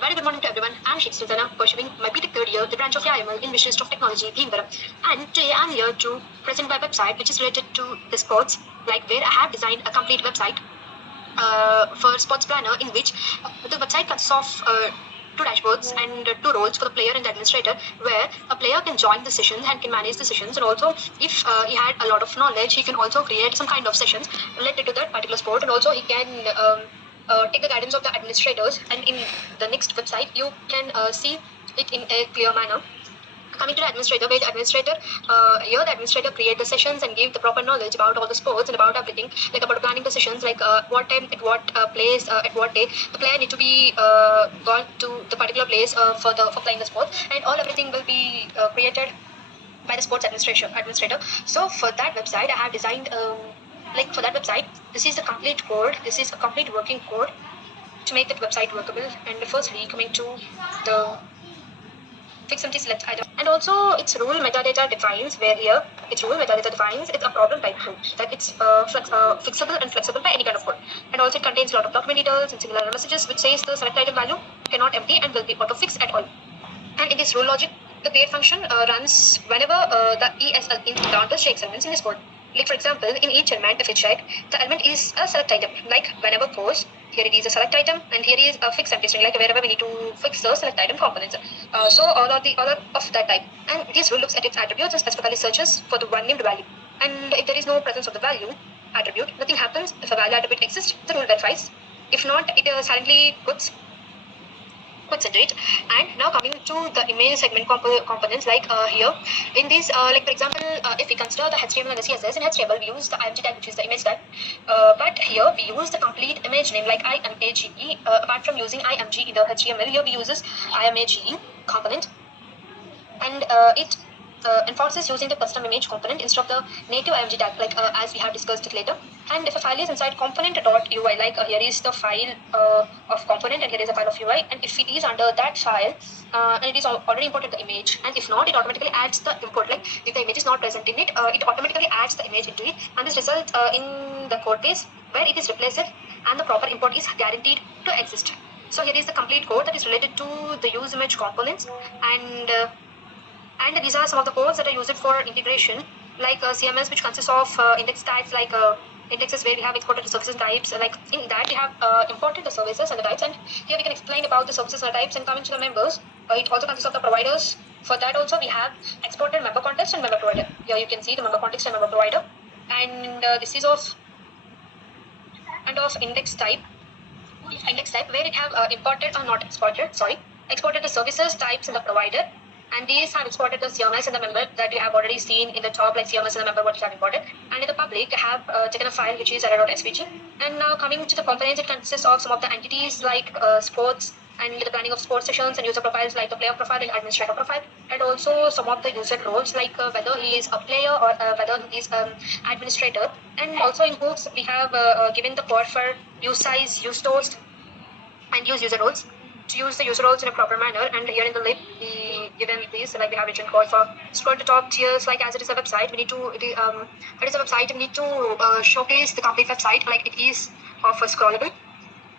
Very good morning to everyone. I'm Sheikh Sultana, pursuing my BTech third year, the branch of IML in Ministry of Technology, Bhimvaram. And today I'm here to present my website, which is related to the sports, like where I have designed a complete website for sports planner, in which the website consists of two dashboards and two roles for the player and the administrator, where a player can join the sessions and can manage the sessions, and also if he had a lot of knowledge, he can also create some kind of sessions related to that particular sport, and also he can take the guidance of the administrators, and in the next website you can see it in a clear manner. Coming to the administrator, where the administrator, here the administrator create the sessions and give the proper knowledge about all the sports and about everything, like about planning the sessions, like what time, at what place, at what day the player need to be gone to the particular place for playing the sport, and all everything will be created by the sports administrator. So for that website, I have designed like for that website, this is the complete code. This is a complete working code to make that website workable. And firstly, coming to the fix empty select item, and also its rule metadata defines, where here its rule metadata defines it's a problem type rule, that it's fixable and flexible by any kind of code, and also it contains a lot of document details and similar messages which says the select item value cannot empty and will be auto fix at all. And in this rule logic, the create function runs whenever the ESL encounters checks elements in this code. Like for example, in each element, if you check, the element is a select item. Like whenever pose, here it is a select item, and here is a fix empty string. Like wherever we need to fix the select item components. So all of that type. And this rule looks at its attributes and specifically searches for the one named value. And if there is no presence of the value attribute, nothing happens. If a value attribute exists, the rule verifies. If not, it silently puts into it. And now coming to the image segment components, like here in this, like for example, if we consider the HTML and the CSS, in HTML we use the img tag, which is the image tag, but here we use the complete image name like image. Apart from using img in the HTML, here we uses image component, and it enforces using the custom image component instead of the native img tag, like as we have discussed it later. And if a file is inside component.ui, like here is the file of component, and here is a file of UI, and if it is under that file and it is already imported the image, and if not, it automatically adds the import. Like if the image is not present in it, it automatically adds the image into it, and this results in the code base where it is replaced and the proper import is guaranteed to exist. So here is the complete code that is related to the use image components, and these are some of the codes that are used for integration, like CMS, which consists of index types, like indexes where we have exported the services types. Like in that we have imported the services and the types, and here we can explain about the services and the types. And coming to the members, it also consists of the providers. For that also we have exported member context and member provider. Here you can see the member context and member provider, and this is of index type where it have imported or not exported, exported the services types and the provider. And these have exported the CMS and the member that you have already seen in the top, like CMS and the member what you have imported. And in the public, I have taken a file which is error.svg. And now coming to the components, it consists of some of the entities like sports and the planning of sports sessions, and user profiles like the player profile and administrator profile, and also some of the user roles like whether he is a player or whether he is administrator. And also in hooks, we have given the code for use size, use toast, and use user roles. To use the user roles in a proper manner, and here in the lib we given these, like we have written code for scroll to top tiers. Like as it is a website, we need to showcase the complete website like it is for scrollable.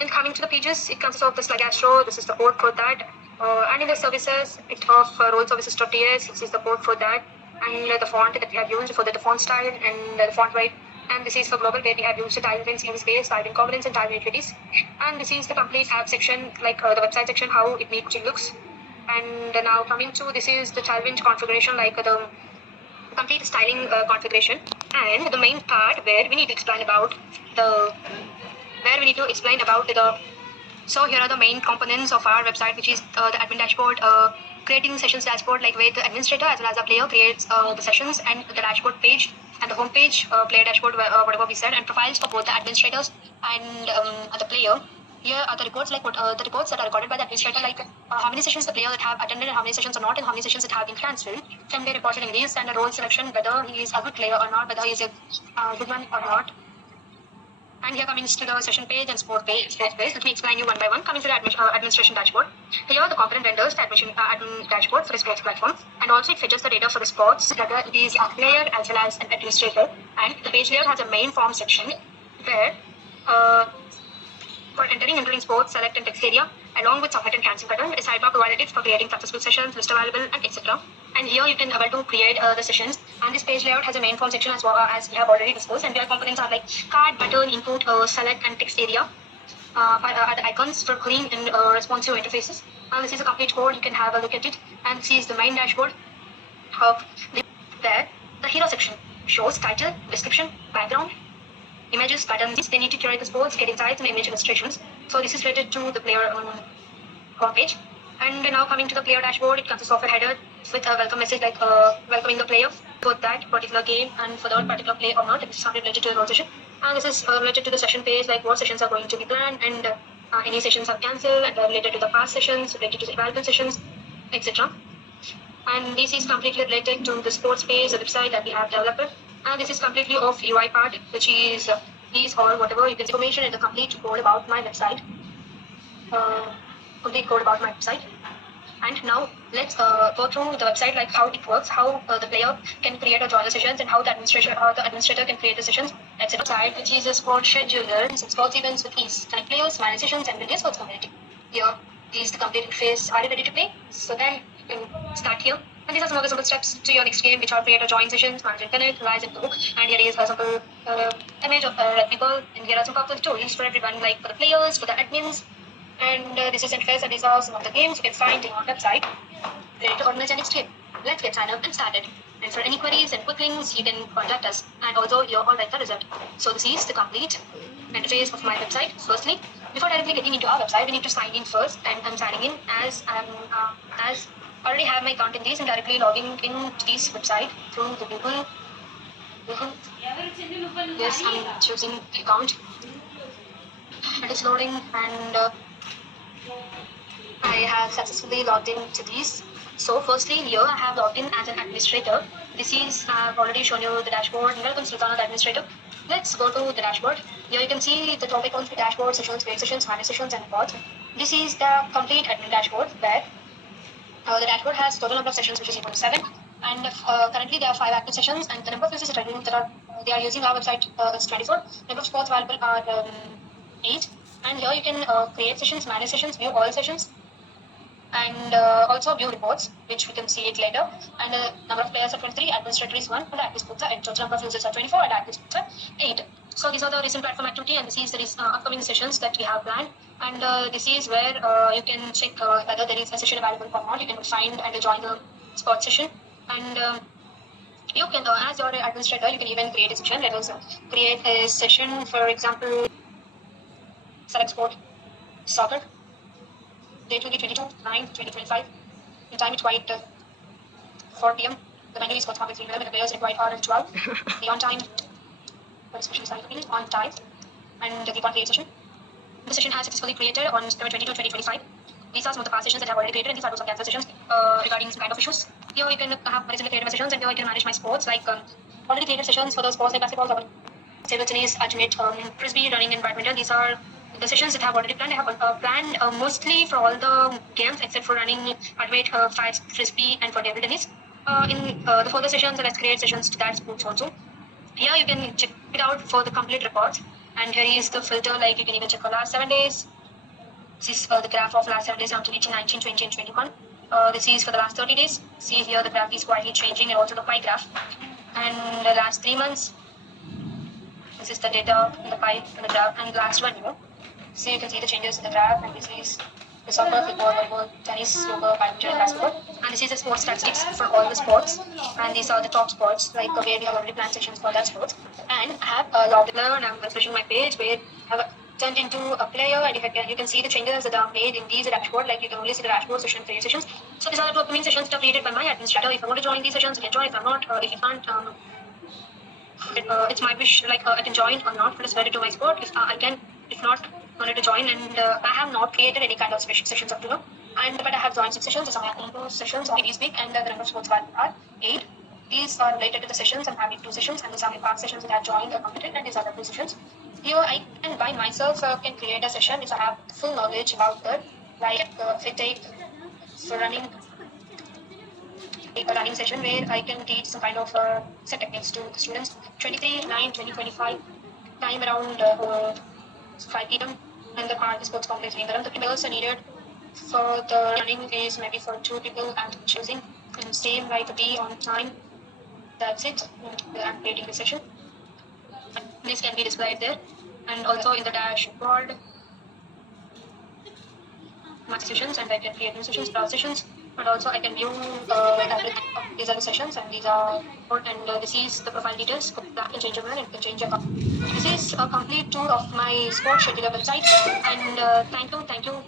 And coming to the pages, it consists of the slug astro. This is the code for that, and in the services, it of role services.ts. This is the code for that, and the font that we have used for the font style and the font weight. And this is for global, where we have used the Tailwind CMS base, Tailwind components, and Tailwind utilities. And this is the complete app section, like the website section, how it needs to looks. And now coming to, this is the Tailwind configuration, like the complete styling configuration. And the main part where we need to explain about so here are the main components of our website, which is the admin dashboard, creating sessions dashboard, like where the administrator as well as the player creates the sessions, and the dashboard page and the home page, player dashboard, whatever we said, and profiles for both the administrators and the player. Here are the reports, like the reports that are recorded by the administrator, like how many sessions the player that have attended and how many sessions are not, and how many sessions that have been cancelled can be reported in this, and the role selection, whether he is a good player or not, whether he is a good one or not. And here coming to the session page and sports page. Let me explain you one by one. Coming to the administration dashboard. Here are the component vendors, the admin dashboard for the sports platform, and also it fetches the data for the sports, whether it is a player as well as an administrator. And the page layout has a main form section where For entering, including sports, select and text area, along with submit and cancel button. A sidebar provided for creating successful sessions, list available, and etc. And here you can able to create the sessions. And this page layout has a main form section as well as we have already discussed. And their components are like card, button, input, select, and text area. Are the icons for clean and responsive interfaces. And this is a complete code. You can have a look at it. And this is the main dashboard of there. The hero section shows title, description, background, images, buttons. They need to curate the sports, get insights, and image illustrations. So this is related to the player homepage. And now coming to the player dashboard, it consists of a header with a welcome message like welcoming the player for that particular game and for that particular play or not. This is something related to the whole session. And this is related to the session page, like what sessions are going to be planned and any sessions are cancelled, and related to the past sessions, related to the available sessions, etc. And this is completely related to the sports page, the website that we have developed. And this is completely of UI part, which is or whatever you can see information in the complete code about my website. Complete code about my website. And now let's go through the website, like how it works, how the player can create or join the sessions, and how the administrator can create the sessions, etc. Site, which is a sports scheduler, some sports events with ease, connect players, manage sessions, and build a sports community. Here is the complete interface. Are you ready to play? So then you can start here. And these are some of the simple steps to your next game, which are create or join sessions, manage and connect, rise and go. And here is a simple image of red people, and here are some powerful tools for everyone, like for the players, for the admins. And this is interface, and these are some of the games you can find in our website. Ready to organize your next game? Let's get signed up and started. And for any queries and quick links, you can contact us. And also, you're all right the result. So this is the complete interface of my website. Firstly, before directly getting into our website, we need to sign in first. And I'm signing in as as already have my account in this, and directly logging into this website through the Google. Yes, I'm choosing the account. And it's loading, and I have successfully logged into this. So firstly, here I have logged in as an administrator. This is, I've already shown you the dashboard. Welcome Sultana, the administrator. Let's go to the dashboard. Here you can see the topic on the dashboard, sessions, create sessions, manage sessions, and reports. This is the complete admin dashboard where the dashboard has total number of sessions, which is equal to 7. And currently there are 5 active sessions, and the number of users that are they are using our website is 24. Number of sports available are 8. And here you can create sessions, manage sessions, view all sessions, and also view reports, which we can see it later. And the number of players are 23, administrator is 1, and active sports are 8. Total number of users are 24, and active sports are 8. So these are the recent platform activity, and this is the upcoming sessions that we have planned. And this is where you can check whether there is a session available or not. You can find and join the sports session. And you can, as your administrator, you can even create a session. Let us create a session, for example, select sport, soccer. Date will be 22/9/2025. The time is quite 4 p.m. The menu is for topics 11, and the players required are 12. The on time, participation is on time, and the on create session. The session has successfully created on September 22, 2025. These are some of the past sessions that I have already created, and these are those of cancel sessions regarding some kind of issues. Here you can have recently created my sessions, and here I can manage my sports, like already created sessions for those sports like basketball, table tennis, ultimate, frisbee, running, and badminton. These are the sessions that I have already planned. I have planned mostly for all the games except for running, ultimate, frisbee, and for table tennis. In the further sessions, let's create sessions to that sports also. Here you can check it out for the complete reports, and here is the filter, like you can even check for last 7 days. This is the graph of last 7 days until 18, 19, 20, and 21. This is for the last 30 days. See here the graph is quietly changing, and also the pie graph. And the last 3 months, this is the data in the pie and the graph, and the last 1 year. So you can see the changes in the graph, and this is the soccer, football, volleyball, tennis, yoga, badminton, and basketball. And this is the sports statistics for all the sports. And these are the top sports, like where we have already planned sections for that sports. And I have logged in, and I'm refreshing my page where I have turned into a player, and you can see the changes that are made in these dashboard. Like you can only see the dashboard session, create sessions. So these are the two upcoming sessions that are created by my administrator. If I want to join these sessions, you can join. If I'm not, if you can't, it's my wish, like I can join or not. It's related to my sport. If I can, if not, wanted to join. And I have not created any kind of special sessions up to now. But I have joined 6 sessions. These are my own sessions on this week, and the number of sports are 8. These are related to the sessions. I'm having 2 sessions, and these are my past sessions that I have joined or completed, and these are the 2 sessions. Here I can by myself can create a session if I have full knowledge about that. Like if I take for running a running session where I can teach some kind of set techniques to the students. 23/9/2025, time around 5 p.m. and the park is sports complex Bhimavaram. The players are needed for the running is maybe for two people and choosing and same like be on time. That's it. I'm creating the session. This can be displayed there and also in the dashboard my sessions and I can create new sessions, browse sessions, and also I can view everything. These are the sessions and these are and this is the profile details. That can change everyone and can change your account. This is a complete tour of my sports scheduler website and thank you